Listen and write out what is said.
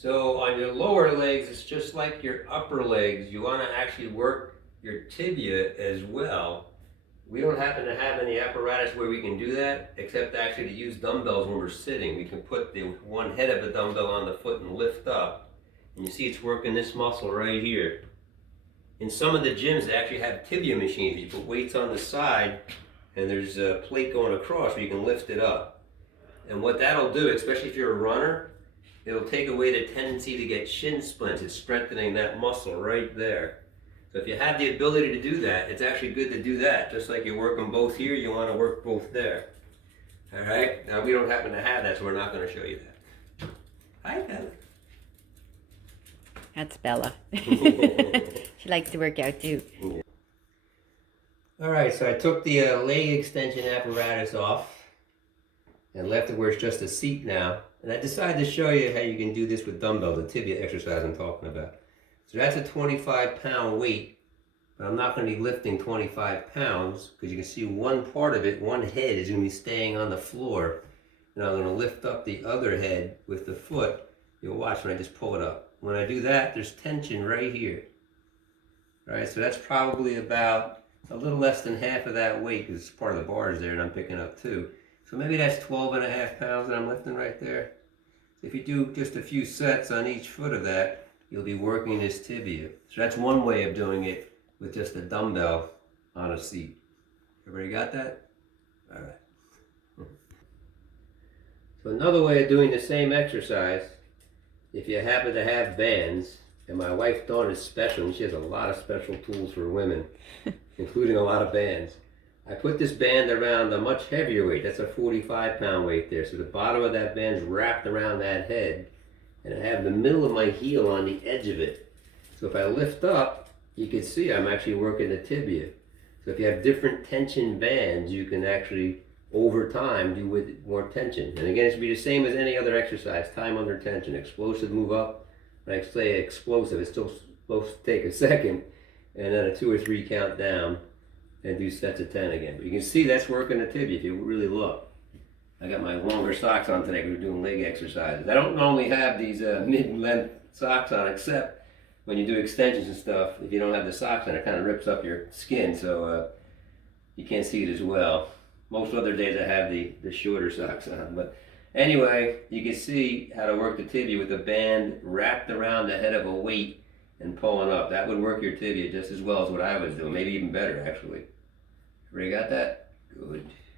So on your lower legs, it's just like your upper legs. You want to actually work your tibia as well. We don't happen to have any apparatus where we can do that, except actually to use dumbbells when we're sitting. We can put the one head of the dumbbell on the foot and lift up. And you see it's working this muscle right here. In some of the gyms, they actually have tibia machines. You put weights on the side, and there's a plate going across where you can lift it up. And what that'll do, especially if you're a runner, it'll take away the tendency to get shin splints. It's strengthening that muscle right there. So if you have the ability to do that, it's actually good to do that. Just like you're working both here, you want to work both there. All right? Now we don't happen to have that, so we're not going to show you that. Hi, Bella. That's Bella. She likes to work out too. Yeah. All right, so I took the leg extension apparatus off and left it where it's just a seat now. And I decided to show you how you can do this with dumbbells, the tibia exercise I'm talking about. So that's a 25-pound weight, but I'm not going to be lifting 25 pounds because you can see one part of it, one head is going to be staying on the floor. And I'm going to lift up the other head with the foot. You'll watch when I just pull it up. When I do that, there's tension right here. All right, so that's probably about a little less than half of that weight because it's part of the bars there and I'm picking up too. So maybe that's 12.5 pounds that I'm lifting right there. If you do just a few sets on each foot of that, you'll be working this tibia. So that's one way of doing it with just a dumbbell on a seat. Everybody got that? All right. So another way of doing the same exercise, if you happen to have bands, and my wife Dawn is special, and she has a lot of special tools for women, including a lot of bands. I put this band around a much heavier weight. That's a 45-pound weight there. So the bottom of that band's wrapped around that head, and I have the middle of my heel on the edge of it. So if I lift up, you can see I'm actually working the tibia. So if you have different tension bands, you can actually, over time, do with more tension. And again, it should be the same as any other exercise, time under tension. Explosive, move up. When I say explosive, it's still supposed to take a second, and then a 2 or 3 count down, and do sets of 10 again. But you can see that's working the tibia if you really look. I got my longer socks on today because we're doing leg exercises. I don't normally have these mid-length socks on, except when you do extensions and stuff. If you don't have the socks on, it kind of rips up your skin, so you can't see it as well. Most other days I have the shorter socks on. But anyway, you can see how to work the tibia with a band wrapped around the head of a weight and pulling up. That would work your tibia just as well as what I was doing, maybe even better actually. Everybody got that? Good.